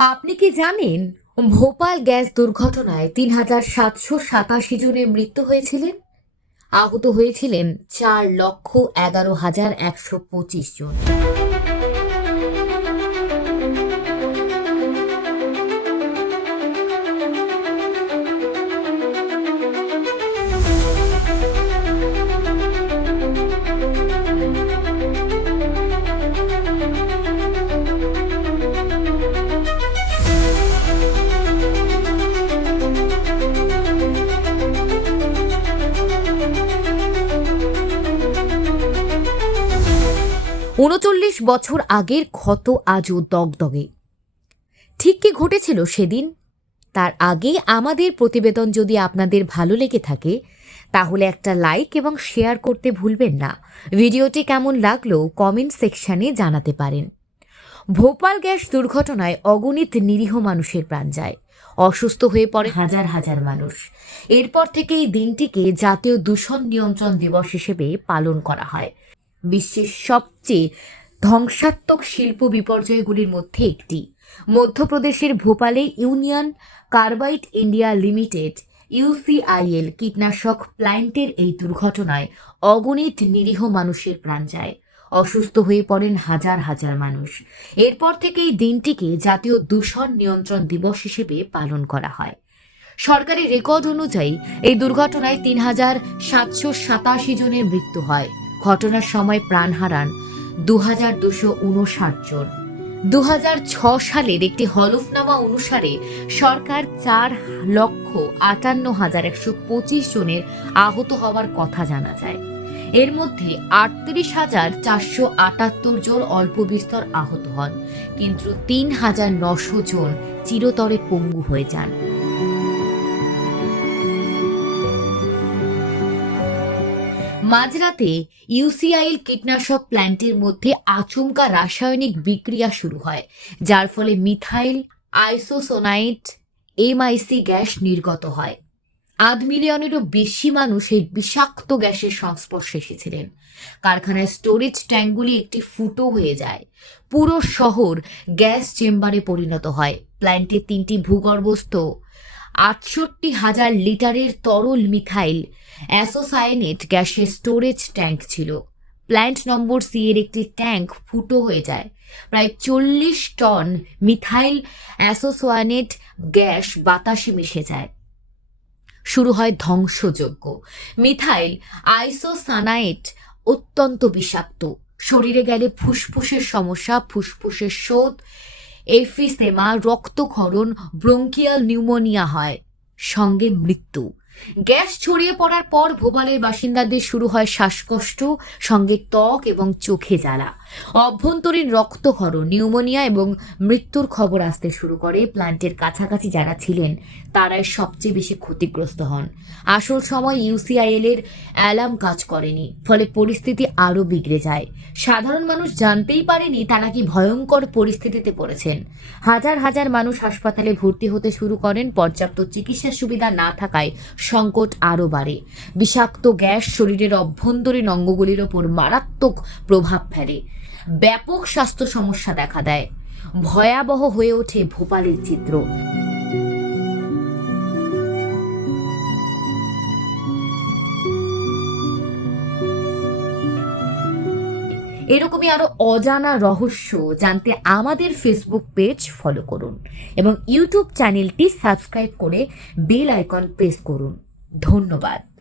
আপনি কি জানেন ভোপাল গ্যাস দুর্ঘটনায় তিন হাজার সাতশো সাতাশি জনের মৃত্যু হয়েছিলেন? আহত হয়েছিলেন চার লক্ষ এগারো হাজার একশো পঁচিশ জন। উনচল্লিশ বছর আগের ক্ষত আজও দগদগে। ঠিক কি ঘটেছিল সেদিন? তার আগে আমাদের প্রতিবেদন যদি আপনাদের ভালো লেগে থাকে, তাহলে একটা লাইক এবং শেয়ার করতে ভুলবেন না। ভিডিওটি কেমন লাগল কমেন্ট সেকশানে জানাতে পারেন। ভোপাল গ্যাস দুর্ঘটনায় অগণিত নিরীহ মানুষের প্রাণ যায়। অসুস্থ হয়ে পড়ে হাজার হাজার মানুষ। এরপর থেকে এই দিনটিকে জাতীয় দূষণ নিয়ন্ত্রণ দিবস হিসেবে পালন করা হয়। বিশ্বের সবচেয়ে ধ্বংসাত্মক শিল্প বিপর্যয়গুলির মধ্যে একটি। মধ্যপ্রদেশের ভোপালে union carbide India limited UCIL কীটনাশক প্ল্যান্টের এই দুর্ঘটনায় অগণিত নিরীহ মানুষের প্রাণ যায়। অসুস্থ হয়ে পড়েন হাজার হাজার মানুষ। এরপর থেকে এই দিনটিকে জাতীয় দূষণ নিয়ন্ত্রণ দিবস হিসেবে পালন করা হয়। সরকারি রেকর্ড অনুযায়ী এই দুর্ঘটনায় তিন হাজার সাতশো সাতাশি জনের মৃত্যু হয়। ঘটনার সময় প্রাণ হারান দু হাজার দুশো উনষাট জন। দু সালের একটি হলফনামা অনুসারে সরকার চার লক্ষ আটান্ন হাজার একশো পঁচিশ জনের আহত হওয়ার কথা জানা যায়। এর মধ্যে আটত্রিশ হাজার চারশো আটাত্তর জন অল্প বিস্তর আহত হন, কিন্তু তিন হাজার নশো জন চিরতরে পঙ্গু হয়ে যান। মাঝরাতে ইউসিআইএল কীটনাশক প্ল্যান্টের মধ্যে আচমকা রাসায়নিক বিক্রিয়া শুরু হয়, যার ফলে মিথাইল, আইসোসোনাইট, এমআইসি গ্যাস নির্গত হয়। আধ মিলিয়নেরও বেশি মানুষ এই বিষাক্ত গ্যাসের সংস্পর্শে এসেছিলেন। কারখানায় স্টোরেজ ট্যাঙ্কগুলি একটি ফুটো হয়ে যায়। পুরো শহর গ্যাস চেম্বারে পরিণত হয়। প্ল্যান্টে তিনটি ভূগর্ভস্থ আটষট্টি হাজার লিটারের তরল মিথাইল। অ্যাসোসায়ানেট গ্যাসের স্টোরেজ ট্যাঙ্ক ছিল। প্ল্যান্ট নম্বর সি এর একটি ট্যাঙ্ক ফুটো হয়ে যায়। প্রায় চল্লিশ টন মিথাইল অ্যাসোসোয়ানেট গ্যাস বাতাসে মিশে যায়। শুরু হয় ধ্বংসযজ্ঞ। মিথাইল আইসোসানাইট অত্যন্ত বিষাক্ত। শরীরে গেলে ফুসফুসের সমস্যা, ফুসফুসের শোধ এফিসেমা রক্তক্ষরণ, ব্রঙ্কিয়াল নিউমোনিয়া হয়, সঙ্গে মৃত্যু। গ্যাস ছড়িয়ে পড়ার পর ভোপালের বাসিন্দাদের শুরু হয় শ্বাসকষ্ট, সঙ্গে ত্বক এবং চোখে জ্বালা। অভ্যন্তরীণ রক্তক্ষরণ, নিউমোনিয়া এবং মৃত্যুর খবর আসতে শুরু করে। প্ল্যান্টের কাছাকাছি যারা ছিলেন, তারাই সবচেয়ে বেশি ক্ষতিগ্রস্ত হন। আসল সময় ইউসিআইএল এর অ্যালার্ম কাজ করেনি, ফলে পরিস্থিতি আরও বিগড়ে যায়। সাধারণ মানুষ জানতেই পারেনি তারা কি ভয়ঙ্কর পরিস্থিতিতে পড়েছেন। হাজার হাজার মানুষ হাসপাতালে ভর্তি হতে শুরু করেন, পর্যাপ্ত চিকিৎসা সুবিধা না থাকায় সংকট আরও বাড়ে। বিষাক্ত গ্যাস শরীরের অভ্যন্তরীণ অঙ্গগুলির ওপর মারাত্মক প্রভাব ফেলে। ব্যাপক স্বাস্থ্য সমস্যা দেখা দেয়। ভয়াবহ হয়ে ওঠে ভোপালের চিত্র। এরকমই আরও অজানা রহস্য জানতে আমাদের ফেসবুক পেজ ফলো করুন এবং ইউটিউব চ্যানেলটি সাবস্ক্রাইব করে বেল আইকন প্রেস করুন। ধন্যবাদ।